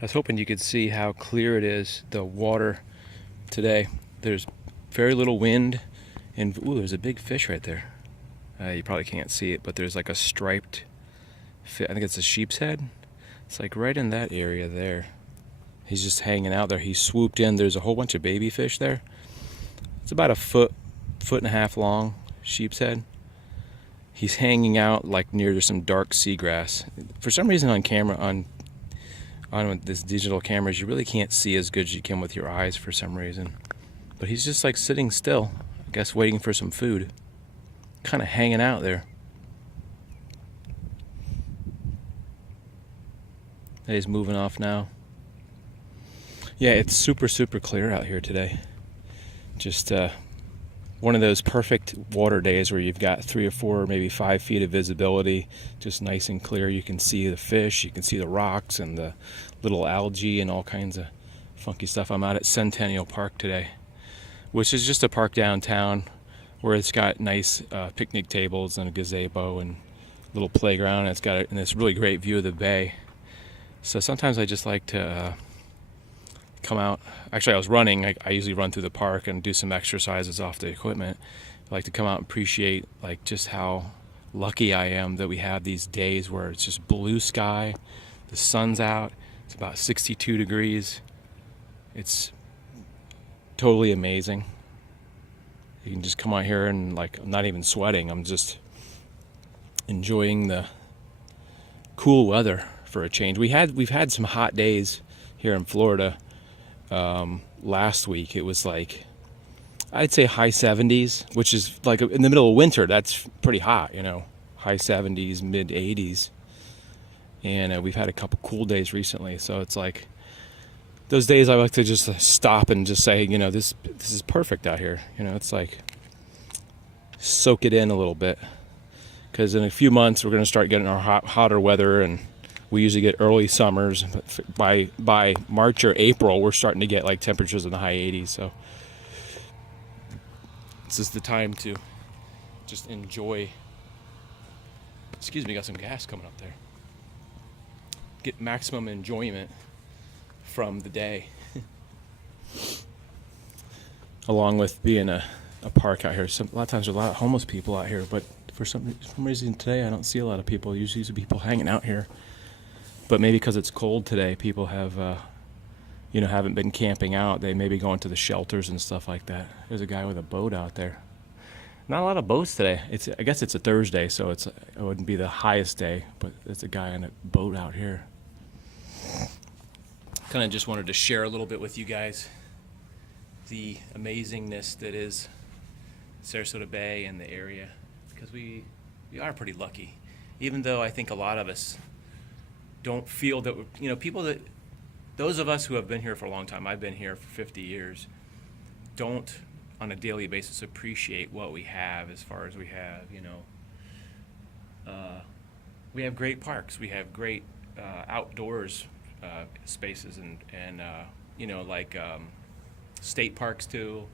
I was hoping you could see how clear it is, the water today. There's very little wind, and ooh, there's a big fish right there. You probably can't see it, but there's like a striped fish. I think it's a sheep's head. It's like right in that area there. He's just hanging out there. He swooped in. There's a whole bunch of baby fish there. It's about a foot and a half long, sheep's head. He's hanging out like near some dark seagrass. For some reason on camera, on this digital cameras, you really can't see as good as you can with your eyes for some reason. But he's just like sitting still, I guess waiting for some food. Kind of hanging out there. He's moving off now. Yeah, it's super clear out here today. Just one of those perfect water days where you've got 3 or 4, maybe 5 feet of visibility, just nice and clear. You can see the fish, you can see the rocks and the little algae and all kinds of funky stuff. I'm out at Centennial Park today, which is just a park downtown where it's got nice picnic tables and a gazebo and little playground. And it's got this really great view of the bay. So sometimes I just like to come out. Actually, I was running. I usually run through the park and do some exercises off the equipment. I like to come out and appreciate like just how lucky I am that we have these days where it's just blue sky, the sun's out, it's about 62 degrees. It's totally amazing. You can just come out here and like I'm not even sweating. I'm just enjoying the cool weather for a change. We've had some hot days here in Florida. Last week it was like I'd say high 70s, which is like in the middle of winter. That's pretty hot, you know, high 70s, mid 80s. And we've had a couple cool days recently, so it's like those days I like to just stop and just say, you know, this is perfect out here. You know, it's like soak it in a little bit, because in a few months we're going to start getting our hotter weather, and we usually get early summers. But by March or April, we're starting to get like temperatures in the high 80s. So this is the time to just enjoy. Excuse me, got some gas coming up there. Get maximum enjoyment from the day. Along with being a park out here. A lot of times there's a lot of homeless people out here, but for some reason today I don't see a lot of people. Usually see people hanging out here. But maybe because it's cold today, people have, haven't been camping out. They may be going to the shelters and stuff like that. There's a guy with a boat out there. Not a lot of boats today. I guess it's a Thursday, so it wouldn't be the highest day, but there's a guy on a boat out here. Kind of just wanted to share a little bit with you guys the amazingness that is Sarasota Bay and the area, because we are pretty lucky, even though I think a lot of us don't feel that, those of us who have been here for a long time, I've been here for 50 years, don't on a daily basis appreciate what we have as far as we have, we have great parks, we have great outdoors spaces and state parks too,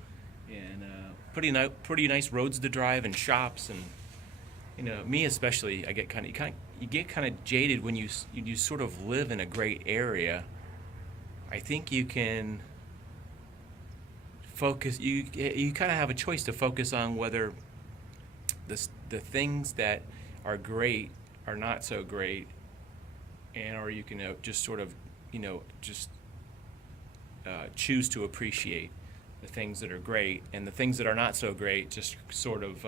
and pretty nice roads to drive and shops. And me especially, I get you get kind of jaded when you sort of live in a great area. I think you can focus. You kind of have a choice to focus on whether the things that are great are not so great, or you can just sort of choose to appreciate the things that are great, and the things that are not so great just sort of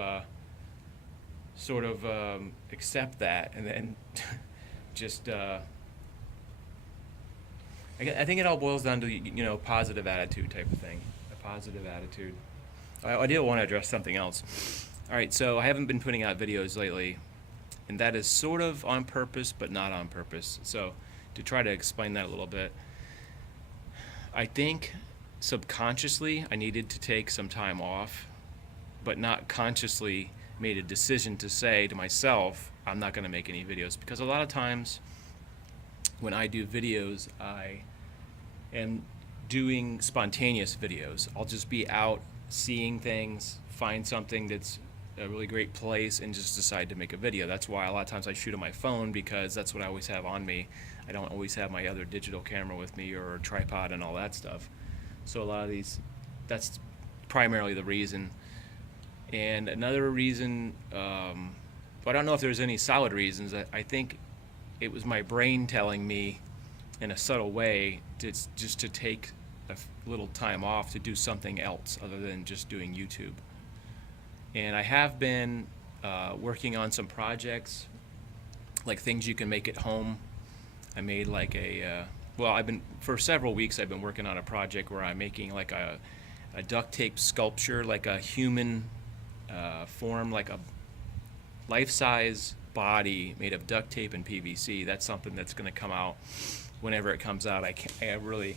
accept that, and then just I think it all boils down to positive attitude type of thing. A positive attitude. I do want to address something else. All right, so I haven't been putting out videos lately, and that is sort of on purpose but not on purpose. So to try to explain that a little bit, I think subconsciously I needed to take some time off, but not consciously made a decision to say to myself, I'm not going to make any videos, because a lot of times when I do videos, I am doing spontaneous videos. I'll just be out seeing things, find something that's a really great place, and just decide to make a video. That's why a lot of times I shoot on my phone, because that's what I always have on me. I don't always have my other digital camera with me or a tripod and all that stuff. So a lot of these, that's primarily the reason. And another reason, I don't know if there's any solid reasons. I think it was my brain telling me in a subtle way to just to take a little time off to do something else other than just doing YouTube. And I have been working on some projects, like things you can make at home. I made like for several weeks I've been working on a project where I'm making like a duct tape sculpture, like a human form, like a life-size body made of duct tape and PVC. That's something that's going to come out whenever it comes out. I really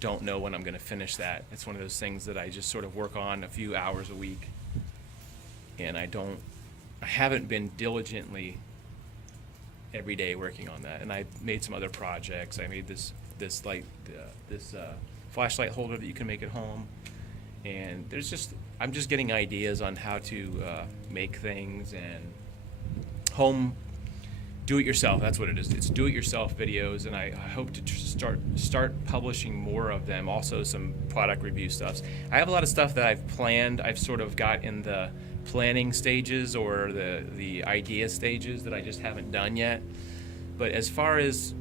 don't know when I'm going to finish that. It's one of those things that I just sort of work on a few hours a week, and I haven't been diligently every day working on that. And I made some other projects. I made this flashlight holder that you can make at home, and I'm just getting ideas on how to make things and home do-it-yourself. That's what it is. It's do-it-yourself videos, and I hope to start publishing more of them. Also, some product review stuff. I have a lot of stuff that I've planned. I've sort of got in the planning stages or the idea stages that I just haven't done yet. But as far as,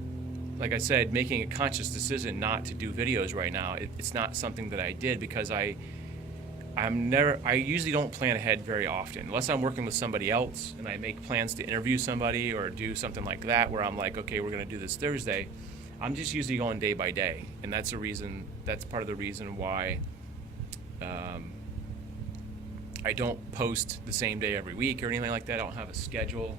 like I said, making a conscious decision not to do videos right now, it's not something that I did because I usually don't plan ahead very often unless I'm working with somebody else and I make plans to interview somebody or do something like that where I'm like, okay, we're going to do this Thursday. I'm just usually going day by day, and that's part of the reason why I don't post the same day every week or anything like that. I don't have a schedule.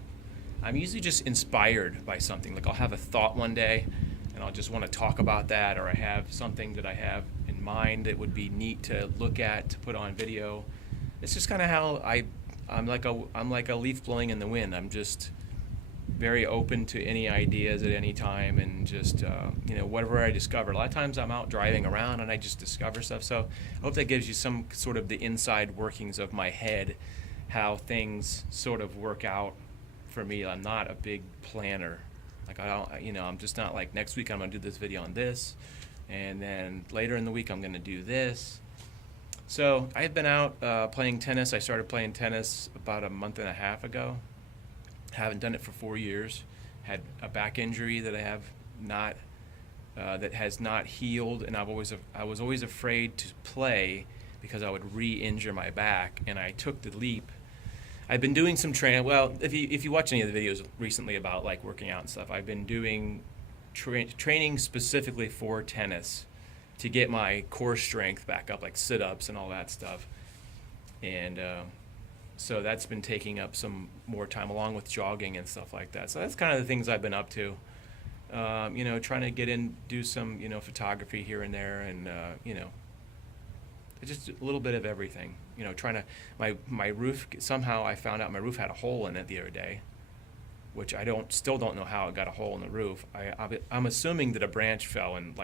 I'm usually just inspired by something. Like I'll have a thought one day and I'll just want to talk about that, or I have something that I have in mind that would be neat to look at, to put on video. It's just kind of how I'm like a leaf blowing in the wind. I'm just very open to any ideas at any time, and just whatever I discover. A lot of times I'm out driving around and I just discover stuff. So I hope that gives you some sort of the inside workings of my head, how things sort of work out for me. I'm not a big planner. Like I'm just not like, next week I'm gonna do this video on this, and then later in the week I'm gonna do this. So I've been out playing tennis. I started playing tennis about a month and a half ago. Haven't done it for 4 years. Had a back injury that I have not, that has not healed, and I was always afraid to play because I would re-injure my back, and I took the leap. I've been doing some training. Well, if you watch any of the videos recently about like working out and stuff, I've been doing training specifically for tennis to get my core strength back up, like sit-ups and all that stuff. And so that's been taking up some more time, along with jogging and stuff like that. So that's kind of the things I've been up to. Trying to get in, do some, photography here and there, and just a little bit of everything. Trying to, my roof, somehow I found out my roof had a hole in it the other day, which I still don't know how it got a hole in the roof. I'm assuming that a branch fell and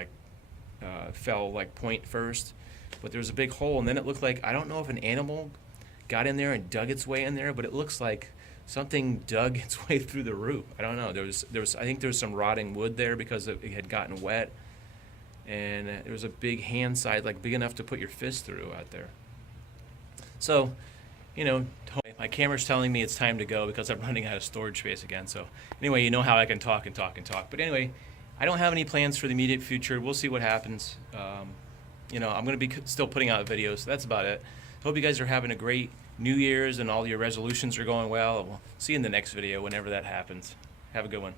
fell point first, but there was a big hole, and then it looked like, I don't know if an animal got in there and dug its way in there, but it looks like something dug its way through the roof. I don't know. There was I think there was some rotting wood there because it had gotten wet, and there was a big hand side, like big enough to put your fist through out there. So, my camera's telling me it's time to go because I'm running out of storage space again. So anyway, you know how I can talk and talk and talk. But anyway, I don't have any plans for the immediate future. We'll see what happens. I'm going to be still putting out videos. So that's about it. Hope you guys are having a great New Year's and all your resolutions are going well. We'll see you in the next video whenever that happens. Have a good one.